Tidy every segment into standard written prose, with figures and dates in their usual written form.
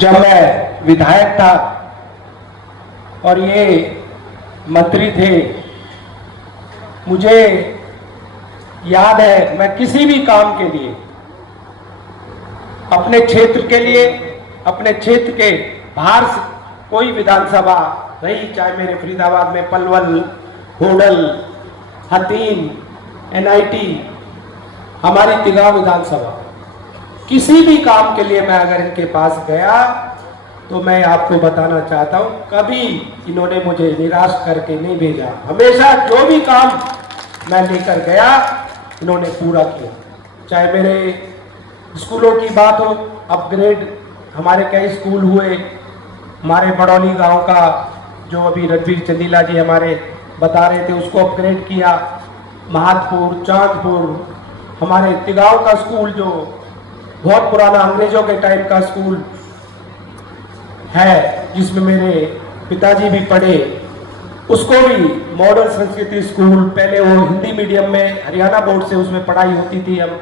जब मैं विधायक था और ये मंत्री थे, मुझे याद है मैं किसी भी काम के लिए, अपने क्षेत्र के लिए, अपने क्षेत्र के बाहर से कोई विधानसभा रही, चाहे मेरे फरीदाबाद में पलवल, होडल, हतीन, एनआईटी, हमारी तिगांव विधानसभा, किसी भी काम के लिए मैं अगर इनके पास गया तो मैं आपको बताना चाहता हूं, कभी इन्होंने मुझे निराश करके नहीं भेजा। हमेशा जो भी काम मैं लेकर गया इन्होंने पूरा किया। चाहे मेरे स्कूलों की बात हो, अपग्रेड हमारे कई स्कूल हुए, हमारे बड़ौली गांव का जो अभी रणबीर चंदीला जी हमारे बता रहे थे उसको अपग्रेड किया, महादपुर, चांदपुर, हमारे तिगांव का स्कूल जो बहुत पुराना अंग्रेजों के टाइम का स्कूल है जिसमें मेरे पिताजी भी पढ़े, उसको भी मॉडल संस्कृति स्कूल, पहले वो हिंदी मीडियम में हरियाणा बोर्ड से उसमें पढ़ाई होती थी, हम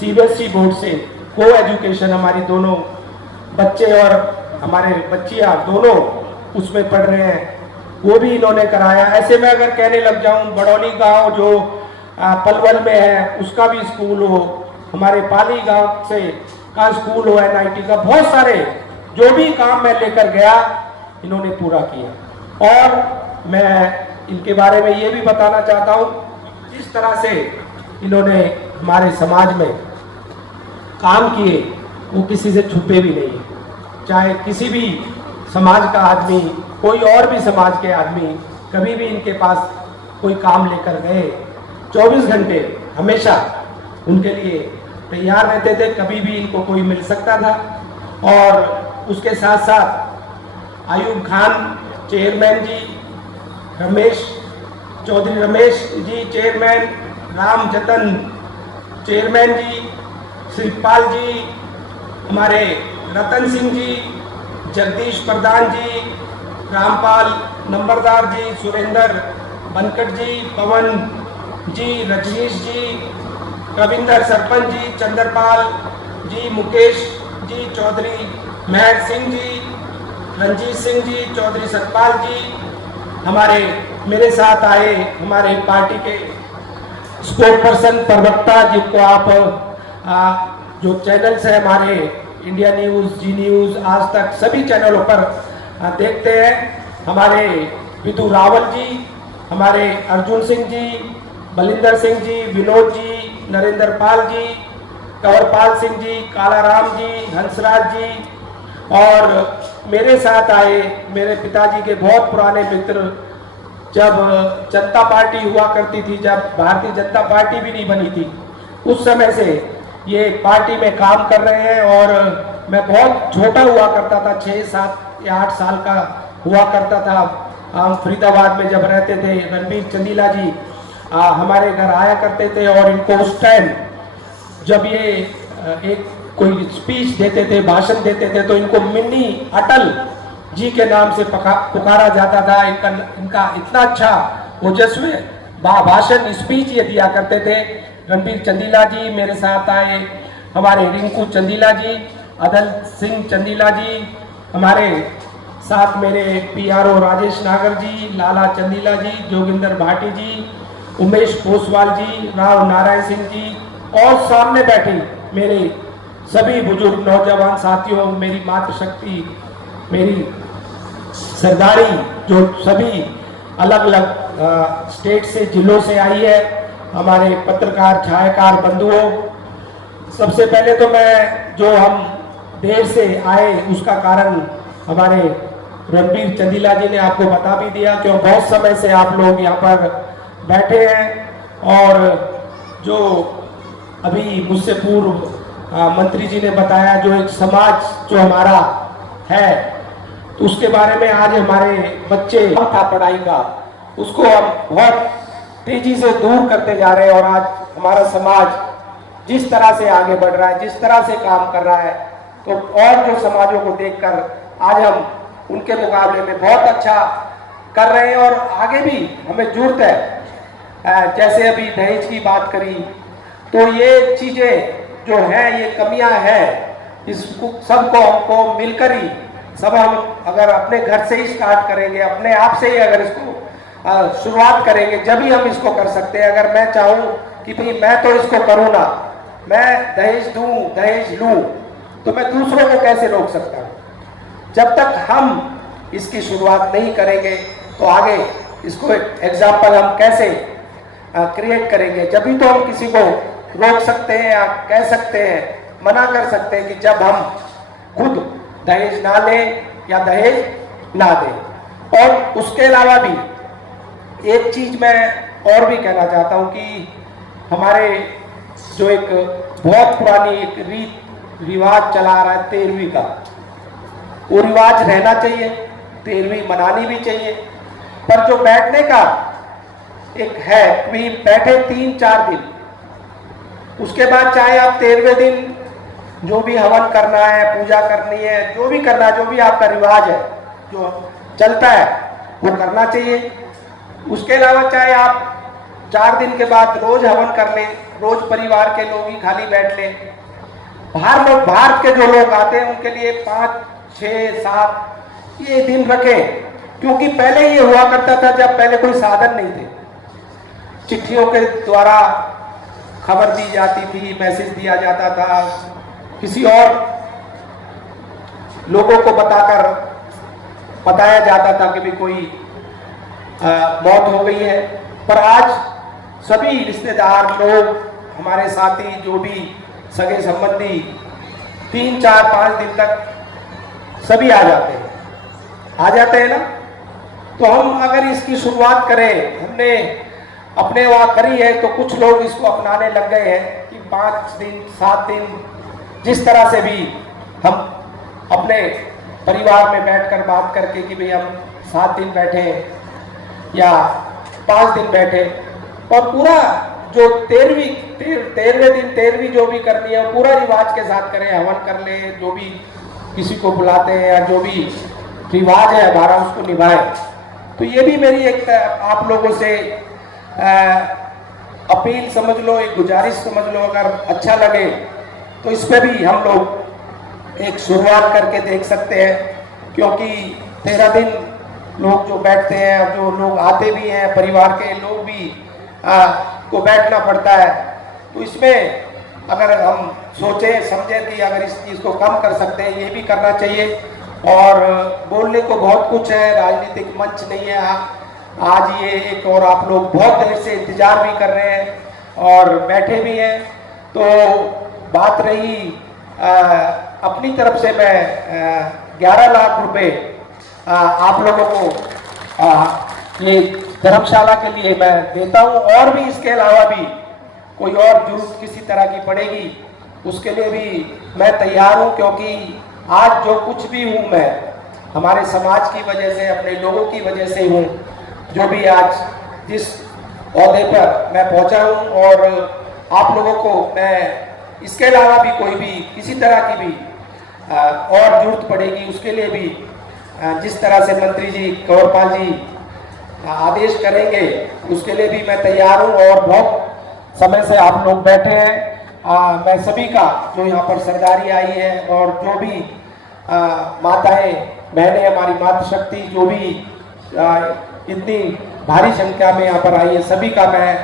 सीबीएसई बोर्ड से को एजुकेशन, हमारी दोनों बच्चे और हमारे बच्चियां दोनों उसमें पढ़ रहे हैं, वो भी इन्होंने कराया। ऐसे में अगर कहने लग जाऊं, बड़ौली गांव जो पलवल में है उसका भी स्कूल हो, हमारे पाली गांव से का स्कूल हो, एनआईटी का, बहुत सारे जो भी काम मैं लेकर गया इन्होंने पूरा किया। और मैं इनके बारे में ये भी बताना चाहता हूँ, जिस तरह से इन्होंने हमारे समाज में काम किए वो किसी से छुपे भी नहीं। चाहे किसी भी समाज का आदमी, कोई और भी समाज के आदमी कभी भी इनके पास कोई काम लेकर गए, 24 घंटे हमेशा उनके लिए तैयार रहते थे, कभी भी इनको कोई मिल सकता था। और उसके साथ साथ आयुब खान चेयरमैन जी, चौधरी रमेश जी चेयरमैन, राम जतन चेयरमैन जी, शिवपाल जी, हमारे रतन सिंह जी, जगदीश प्रधान जी, रामपाल नंबरदार जी, सुरेंद्र बनकट जी, पवन जी, रजनीश जी, रविंदर सरपंच जी, चंद्रपाल जी, मुकेश जी, चौधरी महर सिंह जी, रंजीत सिंह जी, चौधरी सतपाल जी, हमारे मेरे साथ आए हमारे पार्टी के स्पोर्ट पर्सन प्रवक्ता, जिनको आप जो चैनल्स है हमारे इंडिया न्यूज़, जी न्यूज़, आज तक सभी चैनलों पर देखते हैं, हमारे विदु रावल जी, हमारे अर्जुन सिंह जी, बलिंदर सिंह जी, विनोद जी, नरेंद्र पाल जी, कंवरपाल सिंह जी, कालाराम जी, हंसराज जी, और मेरे साथ आए मेरे पिताजी के बहुत पुराने मित्र, जब जनता पार्टी हुआ करती थी, जब भारतीय जनता पार्टी भी नहीं बनी थी, उस समय से ये पार्टी में काम कर रहे हैं। और मैं बहुत छोटा हुआ करता था, 6, 7 या 8 साल का हुआ करता था, हम फरीदाबाद में जब रहते थे, रणबीर चंदीला जी हमारे घर आया करते थे, और इनको उस टाइम जब ये एक कोई स्पीच देते थे, भाषण देते थे, तो इनको मिनी अटल जी के नाम से पुकारा जाता था। इनका इतना अच्छा ओजस्वी भाषण, स्पीच ये दिया करते थे। रणबीर चंदीला जी मेरे साथ आए, हमारे रिंकू चंदीला जी, अदल सिंह चंदीला जी, हमारे साथ मेरे पीआरओ राजेश नागर जी, लाला चंदीला जी, जोगिंदर भाटी जी, उमेश पोसवाल जी, राव नारायण सिंह जी, और सामने बैठी मेरे सभी बुजुर्ग नौजवान साथियों, मेरी मातृशक्ति, मेरी सरदारी, जो सभी अलग अलग स्टेट से, जिलों से आई है, हमारे पत्रकार छायाकार बंधुओं, सबसे पहले तो मैं जो हम देर से आए उसका कारण हमारे रणबीर चंदीला जी ने आपको बता भी दिया, क्यों बहुत समय से आप लोग यहाँ पर बैठे हैं। और जो अभी मुझसे पूर्व मंत्री जी ने बताया, जो एक समाज जो हमारा है, तो उसके बारे में आज हमारे बच्चे था पढ़ाई का, उसको हम बहुत तेजी से दूर करते जा रहे हैं। और आज हमारा समाज जिस तरह से आगे बढ़ रहा है, जिस तरह से काम कर रहा है, तो और जो समाजों को देखकर आज हम उनके मुकाबले में बहुत अच्छा कर रहे हैं, और आगे भी हमें जरूरत है। जैसे अभी दहेज की बात करी, तो ये चीजें जो हैं, ये कमियां हैं, इसको सबको हमको मिलकर ही सब हम अगर अपने घर से ही स्टार्ट करेंगे, अपने आप से ही अगर इसको शुरुआत करेंगे, जब ही हम इसको कर सकते हैं। अगर मैं चाहूँ कि भाई मैं तो इसको करूँ ना, मैं दहेज दूँ दहेज लूँ, तो मैं दूसरों को कैसे रोक सकता हूँ? जब तक हम इसकी शुरुआत नहीं करेंगे तो आगे इसको एक एग्जाम्पल हम कैसे क्रिएट करेंगे? जब भी तो हम किसी को रोक सकते हैं या कह सकते हैं, मना कर सकते हैं कि जब हम खुद दहेज ना लें या दहेज ना दें। और उसके अलावा भी एक चीज मैं और भी कहना चाहता हूं कि हमारे जो एक बहुत पुरानी एक रीत रिवाज चला आ रहा है 13वीं का, वो रिवाज रहना चाहिए, 13वीं मनानी भी चाहिए। पर जो बैठने का एक है कि बैठे 3-4 दिन, उसके बाद चाहे आप 13वें दिन जो भी हवन करना है, पूजा करनी है, जो भी करना है, जो भी आपका रिवाज है जो चलता है वो करना चाहिए। उसके अलावा चाहे आप 4 दिन के बाद रोज हवन कर लें, रोज परिवार के लोग ही खाली बैठ लें। बाहर के जो लोग आते हैं उनके लिए 5, 6, 7 ये दिन रखें, क्योंकि पहले ये हुआ करता था जब पहले कोई साधन नहीं थे, चिट्ठियों के द्वारा खबर दी जाती थी, मैसेज दिया जाता था, किसी और लोगों को बताया जाता था कि भी कोई मौत हो गई है। पर आज सभी रिश्तेदार लोग, हमारे साथी, जो भी सगे संबंधी 3, 4, 5 दिन तक सभी आ जाते हैं ना। तो हम अगर इसकी शुरुआत करें, हमने अपने वहाँ करी है, तो कुछ लोग इसको अपनाने लग गए हैं कि 5 दिन 7 दिन जिस तरह से भी हम अपने परिवार में बैठकर बात करके कि भाई हम 7 दिन बैठे या 5 दिन बैठे, और पूरा जो 13वें दिन 13वीं जो भी करनी है पूरा रिवाज के साथ करें, हवन कर ले, जो भी किसी को बुलाते हैं या जो भी रिवाज है हमारा उसको निभाएं। तो ये भी मेरी एक आप लोगों से अपील समझ लो, एक गुजारिश समझ लो। अगर अच्छा लगे तो इस पे भी हम लोग एक शुरुआत करके देख सकते हैं, क्योंकि 13 दिन लोग जो बैठते हैं, जो लोग आते भी हैं, परिवार के लोग भी को बैठना पड़ता है। तो इसमें अगर हम सोचें समझें कि अगर इस चीज़ को कम कर सकते हैं, ये भी करना चाहिए। और बोलने को बहुत कुछ है, राजनीतिक मंच नहीं है आज ये एक, और आप लोग बहुत देर से इंतजार भी कर रहे हैं और बैठे भी हैं। तो बात रही अपनी तरफ से, मैं 11 लाख रुपए आप लोगों को ये धर्मशाला के लिए मैं देता हूँ। और भी इसके अलावा भी कोई और जरूरत किसी तरह की पड़ेगी उसके लिए भी मैं तैयार हूँ, क्योंकि आज जो कुछ भी हूँ मैं हमारे समाज की वजह से, अपने लोगों की वजह से हूँ, जो भी आज जिस ओहदे पर मैं पहुँचा हूँ। और आप लोगों को मैं इसके अलावा भी कोई भी किसी तरह की भी और जरूरत पड़ेगी उसके लिए भी जिस तरह से मंत्री जी कंवरपाल जी आदेश करेंगे उसके लिए भी मैं तैयार हूँ। और बहुत समय से आप लोग बैठे हैं, मैं सभी का जो यहाँ पर सरदारी आई है और जो भी माताएं बहनें, हमारी मातृशक्ति जो भी इतनी भारी संख्या में यहाँ पर आई है, सभी का मैं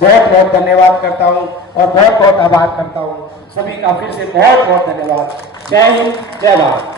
बहुत बहुत धन्यवाद करता हूँ और बहुत बहुत आभार करता हूँ। सभी का फिर से बहुत बहुत धन्यवाद। जय हिंद, जय भारत।